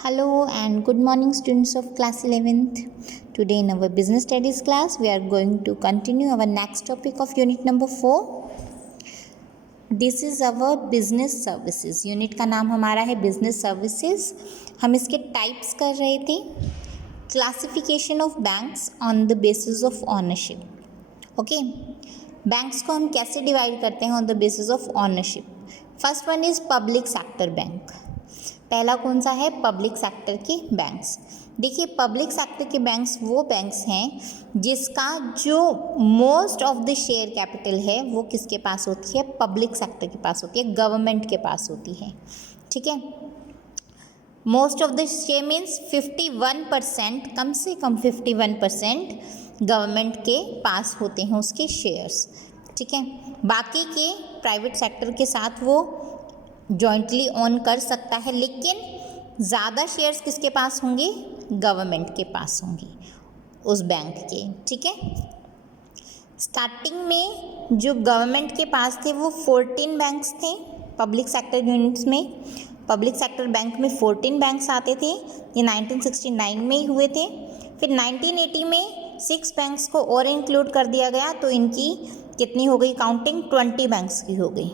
Hello and good morning, students of class 11th. Today in our business studies class we are going to continue our next topic of unit number 4. This is our business services. Unit का नाम हमारा है business services. हम इसके types कर रहे थे. Classification of banks on the basis of ownership. Okay, banks को हम कैसे डिवाइड करते हैं on the basis of ownership. First one is public sector bank. पहला कौन सा है? पब्लिक सेक्टर के बैंक्स. देखिए, पब्लिक सेक्टर के बैंक्स वो बैंक्स हैं जिसका जो most of the share capital है वो किसके पास होती है? पब्लिक सेक्टर के पास होती है, गवर्नमेंट के पास होती है. ठीक है, most of the share means 51%, कम से कम 51% गवर्नमेंट के पास होते हैं उसके शेयर्स. ठीक है, बाकी के प्राइवेट सेक्टर के साथ वो जॉइंटली ओन कर सकता है, लेकिन ज़्यादा शेयर्स किसके पास होंगे? गवर्नमेंट के पास होंगे उस बैंक के. ठीक है, स्टार्टिंग में जो गवर्नमेंट के पास थे वो 14 बैंक्स थे पब्लिक सेक्टर यूनिट्स में. पब्लिक सेक्टर बैंक में 14 बैंक्स आते थे. ये 1969 में ही हुए थे. फिर 1980 में 6 बैंक्स को और इंक्लूड कर दिया गया, तो इनकी कितनी हो गई काउंटिंग? 20 बैंक्स की हो गई.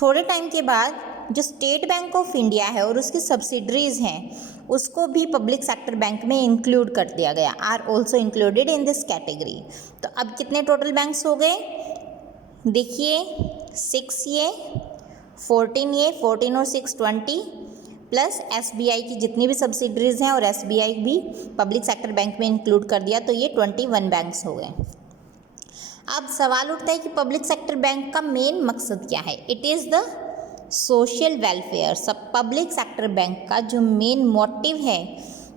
थोड़े टाइम के बाद जो स्टेट बैंक ऑफ इंडिया है और उसकी सब्सिडरीज हैं उसको भी पब्लिक सेक्टर बैंक में इंक्लूड कर दिया गया, are also included in this category. तो अब कितने टोटल बैंक्स हो गए? देखिए, 6 ये, 14 ये, 14 और 6 20, प्लस SBI की जितनी भी सब्सिडरीज हैं और SBI भी पब्लिक सेक्टर बैंक में इंक्लूड कर दिया, तो ये 21 बैंक्स हो गए. अब सवाल उठता है कि पब्लिक सेक्टर बैंक का मेन मकसद क्या है? It is the social welfare. सब पब्लिक सेक्टर बैंक का जो मेन मोटिव है,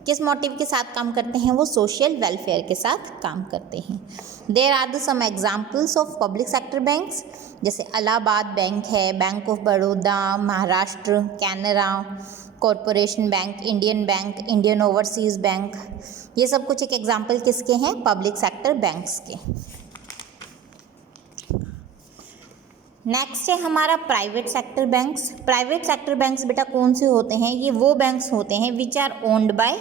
किस मोटिव के साथ काम करते हैं? वो सोशल वेलफेयर के साथ काम करते हैं. There are the some examples of public sector banks, जैसे इलाहाबाद बैंक है, bank of Baroda, Maharashtra, Canara corporation bank, Indian bank, Indian overseas bank. ये सब कुछ एक एग्जाम्पल किसके हैं? पब्लिक सेक्टर बैंक्स के. नेक्स्ट है हमारा private sector banks. Private sector banks बेटा कौन से होते हैं? ये वो बैंक्स होते हैं which are owned by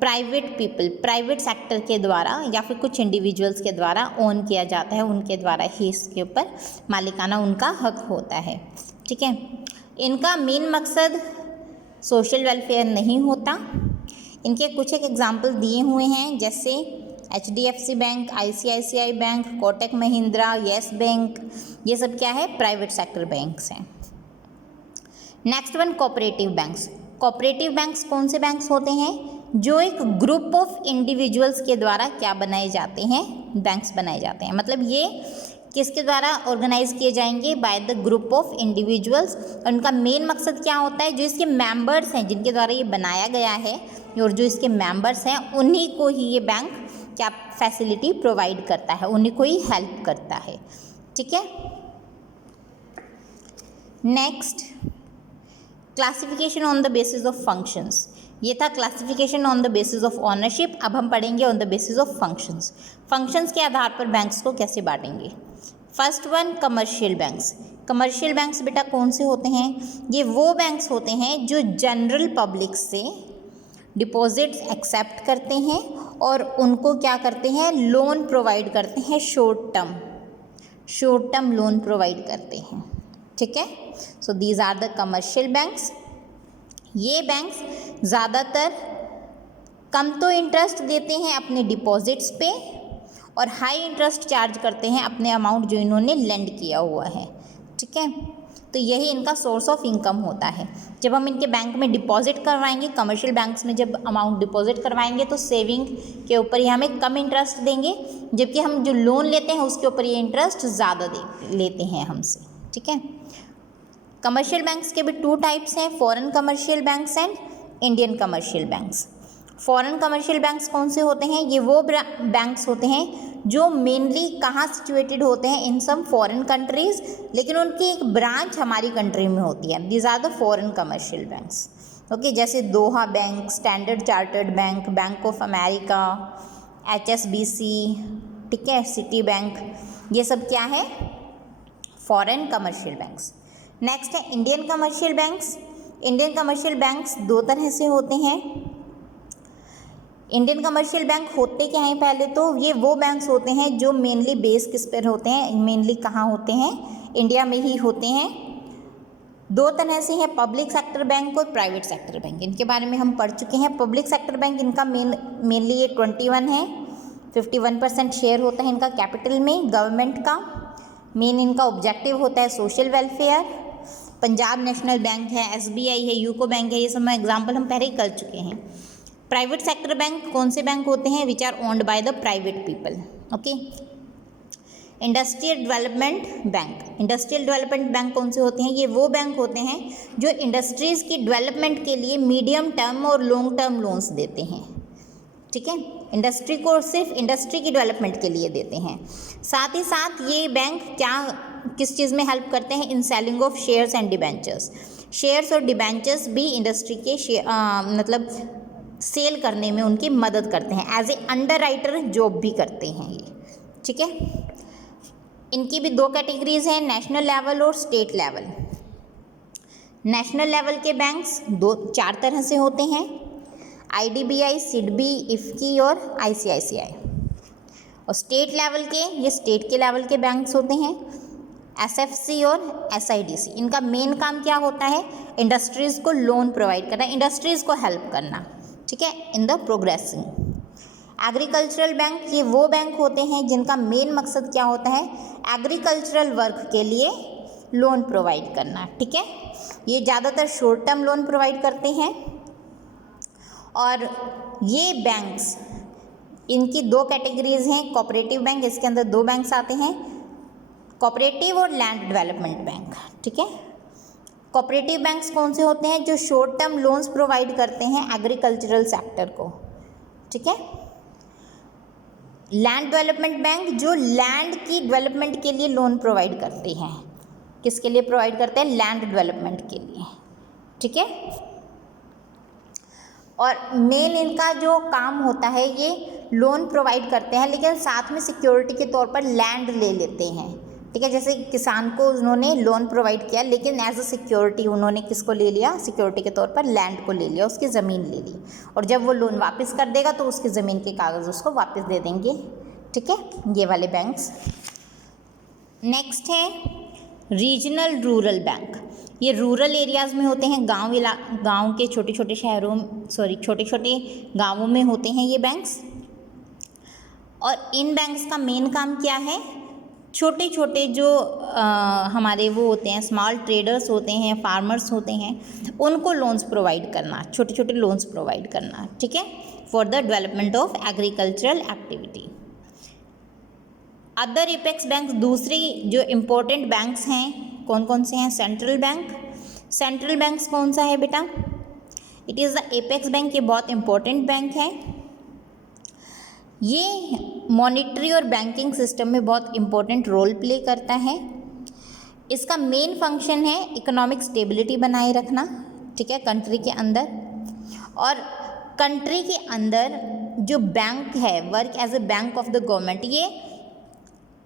private people. Private sector के द्वारा या फिर कुछ इंडिविजुअल्स के द्वारा ओन किया जाता है, उनके द्वारा ही इसके ऊपर मालिकाना उनका हक होता है. ठीक है, इनका मेन मकसद सोशल वेलफेयर नहीं होता. इनके कुछ एक एग्जाम्पल दिए हुए हैं, जैसे HDFC bank, ICICI bank, Kotak Mahindra, yes bank. ये सब क्या है? प्राइवेट सेक्टर बैंक्स हैं. Next one, cooperative banks. Cooperative banks कौन से बैंक्स होते हैं? जो एक ग्रुप ऑफ इंडिविजुअल्स के द्वारा क्या बनाए जाते हैं? बैंक्स बनाए जाते हैं. मतलब ये किसके द्वारा ऑर्गेनाइज किए जाएंगे? By the group of individuals. और उनका मेन मकसद क्या होता है? जो इसके मेंबर्स हैं, जिनके द्वारा ये बनाया गया है और जो इसके मेंबर्स हैं, उन्हीं को ही ये बैंक क्या फैसिलिटी प्रोवाइड करता है, उन्हीं को ही हेल्प करता है. ठीक है, next, classification on the basis of functions. ये था classification on the basis of ownership. अब हम पढ़ेंगे on the basis of functions. Functions के आधार पर बैंक्स को कैसे बांटेंगे. First one, commercial banks. कमर्शियल बैंक्स बेटा कौन से होते हैं? ये वो बैंक्स होते हैं जो जनरल पब्लिक से डिपॉजिट्स एक्सेप्ट करते हैं और उनको क्या करते हैं? लोन प्रोवाइड करते हैं. शॉर्ट टर्म लोन प्रोवाइड करते हैं. ठीक है, so these are the commercial banks. ये बैंक्स ज़्यादातर कम तो इंटरेस्ट देते हैं अपने डिपॉजिट्स पे और हाई इंटरेस्ट चार्ज करते हैं अपने अमाउंट जो इन्होंने लेंड किया हुआ है. ठीक है, तो यही इनका सोर्स ऑफ इनकम होता है. जब हम इनके बैंक में डिपॉजिट करवाएंगे, कमर्शियल बैंक्स में जब अमाउंट डिपॉजिट करवाएंगे तो सेविंग के ऊपर ये हमें कम इंटरेस्ट देंगे, जबकि हम जो लोन लेते हैं उसके ऊपर ये इंटरेस्ट ज़्यादा लेते हैं हमसे. ठीक है, कमर्शियल बैंक्स के भी 2 टाइप्स हैं, foreign commercial banks and Indian commercial banks. Foreign commercial banks कौन से होते हैं? ये वो बैंक्स होते हैं जो मेनली कहाँ सिचुएटेड होते हैं? इन सम फॉरेन कंट्रीज़, लेकिन उनकी एक ब्रांच हमारी कंट्री में होती है. These are the foreign commercial banks. Okay, जैसे Doha Bank, Standard Chartered Bank, Bank of America, HSBC. ठीक है, सिटी बैंक. ये सब क्या है? Foreign commercial banks. नेक्स्ट है Indian commercial banks. Indian commercial banks दो तरह से होते हैं। इंडियन कमर्शियल बैंक होते क्या हैं? पहले तो ये वो बैंक्स होते हैं जो मेनली बेस किस पर होते हैं, मेनली कहाँ होते हैं? इंडिया में ही होते हैं। दो तरह से है, पब्लिक सेक्टर बैंक और प्राइवेट सेक्टर बैंक। इनके बारे में हम पढ़ चुके हैं। पब्लिक सेक्टर बैंक इनका मेनली ये 21 है, 51% शेयर होता है इनका कैपिटल में गवर्नमेंट का। मेन इनका ऑब्जेक्टिव होता है social welfare. Punjab national bank है, SBI है, यूको बैंक है, ये सब एग्जाम्पल हम पहले ही कर चुके हैं। प्राइवेट सेक्टर बैंक कौन से बैंक होते हैं? Which are owned by the private people. Okay. Industrial development bank, industrial development bank कौन से होते हैं? ये वो बैंक होते हैं जो इंडस्ट्रीज़ की डेवलपमेंट के लिए मीडियम टर्म और लॉन्ग टर्म लोन्स देते हैं। ठीक है, इंडस्ट्री को सिर्फ इंडस्ट्री की डेवलपमेंट के लिए देते हैं। साथ ही साथ ये बैंक क्या किस चीज़ में हेल्प करते हैं? In selling of shares and debentures. Shares और डिबेंचर्स भी इंडस्ट्री के मतलब सेल करने में उनकी मदद करते हैं। As a underwriter job भी करते हैं ये। ठीक है, इनकी भी दो कैटेगरीज हैं, नेशनल लेवल और स्टेट लेवल। नेशनल लेवल के बैंक्स चार तरह से होते हैं, IDBI, SIDBI, IFFCI और ICICI। और स्टेट लेवल के, ये स्टेट के लेवल के बैंक्स होते हैं, SFC और SIDC। इनका मेन काम क्या होता है? इंडस्ट्रीज़ को लोन प्रोवाइड करना, इंडस्ट्रीज़ को हेल्प करना। ठीक है, in the progressing. Agricultural bank, ये वो बैंक होते हैं जिनका मेन मकसद क्या होता है? एग्रीकल्चरल वर्क के लिए लोन प्रोवाइड करना। ठीक है, ये ज़्यादातर शॉर्ट टर्म लोन प्रोवाइड करते हैं। और ये बैंक्स, इनकी दो कैटेगरीज हैं। कोऑपरेटिव बैंक, इसके अंदर दो बैंक्स आते हैं, कोऑपरेटिव और लैंड डेवलपमेंट बैंक। ठीक है, कोऑपरेटिव बैंक्स कौन से होते हैं? जो शॉर्ट टर्म लोन्स प्रोवाइड करते हैं एग्रीकल्चरल सेक्टर को। ठीक है, लैंड डेवलपमेंट बैंक जो लैंड की डेवलपमेंट के लिए लोन प्रोवाइड करते हैं। किसके लिए प्रोवाइड करते हैं? लैंड डेवलपमेंट के लिए। ठीक है, और मेन इनका जो काम होता है, ये लोन प्रोवाइड करते हैं लेकिन साथ में सिक्योरिटी के तौर पर लैंड ले लेते हैं। ठीक है, जैसे किसान को उन्होंने लोन प्रोवाइड किया लेकिन एज अ सिक्योरिटी उन्होंने किसको ले लिया? सिक्योरिटी के तौर पर लैंड को ले लिया, उसकी ज़मीन ले ली। और जब वो लोन वापस कर देगा तो उसकी ज़मीन के कागज़ उसको वापस दे देंगे। ठीक है, ये वाले बैंक्स। नेक्स्ट है रीजनल रूरल बैंक। ये रूरल एरियाज़ में होते हैं, गांव के छोटे छोटे छोटे छोटे गाँवों में होते हैं ये बैंक्स। और इन बैंक्स का मेन काम क्या है? छोटे छोटे जो हमारे वो होते हैं, स्मॉल ट्रेडर्स होते हैं, फार्मर्स होते हैं, उनको लोन्स प्रोवाइड करना, छोटे छोटे लोन्स प्रोवाइड करना। ठीक है, for the development of agricultural activity. Other apex bank, दूसरी जो इम्पोर्टेंट बैंक्स हैं कौन कौन से हैं? Central bank. सेंट्रल बैंक्स कौन सा है बेटा? It is the apex bank. ये बहुत इंपॉर्टेंट बैंक है। ये मॉनेटरी और बैंकिंग सिस्टम में बहुत इंपॉर्टेंट रोल प्ले करता है। इसका मेन फंक्शन है इकोनॉमिक स्टेबिलिटी बनाए रखना। ठीक है, कंट्री के अंदर। और कंट्री के अंदर जो बैंक है, work as a bank of the government, ये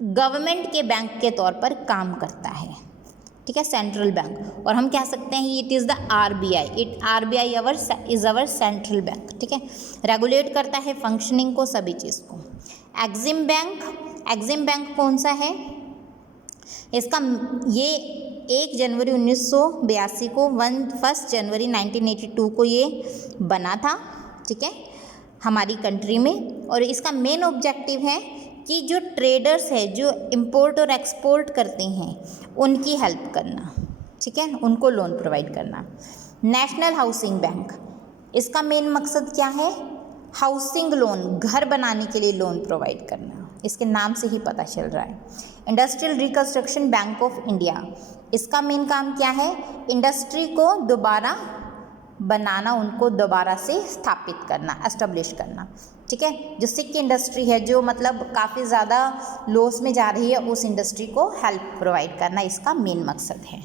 गवर्नमेंट के बैंक के तौर पर काम करता है। ठीक है, सेंट्रल बैंक। और हम कह सकते हैं it is the RBI। RBI is our central bank. ठीक है, रेगुलेट करता है फंक्शनिंग को, सभी चीज़ को। एग्जिम बैंक, एग्जिम बैंक कौन सा है? इसका ये 1 जनवरी 1982 को 1 जनवरी 1982 को ये बना था। ठीक है, हमारी कंट्री में। और इसका मेन ऑब्जेक्टिव है कि जो ट्रेडर्स है, जो इंपोर्ट और एक्सपोर्ट करते हैं, उनकी हेल्प करना। ठीक है, उनको लोन प्रोवाइड करना। नेशनल हाउसिंग बैंक, इसका मेन मकसद क्या है? हाउसिंग लोन, घर बनाने के लिए लोन प्रोवाइड करना, इसके नाम से ही पता चल रहा है। Industrial reconstruction bank of India, इसका मेन काम क्या है? इंडस्ट्री को दोबारा बनाना, उनको दोबारा से स्थापित करना, एस्टेब्लिश करना। ठीक है, जो सिक इंडस्ट्री है, जो मतलब काफ़ी ज़्यादा लॉस में जा रही है, उस इंडस्ट्री को हेल्प प्रोवाइड करना इसका मेन मकसद है।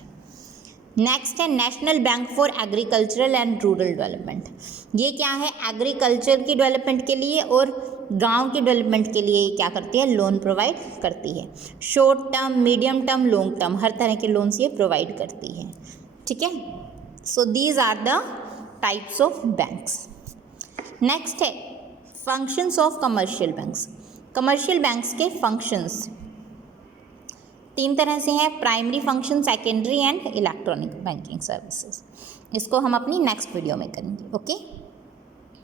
नेक्स्ट है national bank for agricultural and rural development. ये क्या है? एग्रीकल्चर की डेवलपमेंट के लिए और गांव की डेवलपमेंट के लिए क्या करती है? लोन प्रोवाइड करती है। Short term, medium term, long term, हर तरह के लोन्स ये प्रोवाइड करती है। ठीक है, so these are the types of banks. Next है फंक्शंस ऑफ कमर्शियल बैंक्स। कमर्शियल बैंक्स के फंक्शंस 3 तरह से हैं, primary function, secondary and electronic banking services. इसको हम अपनी नेक्स्ट वीडियो में करेंगे। ओके।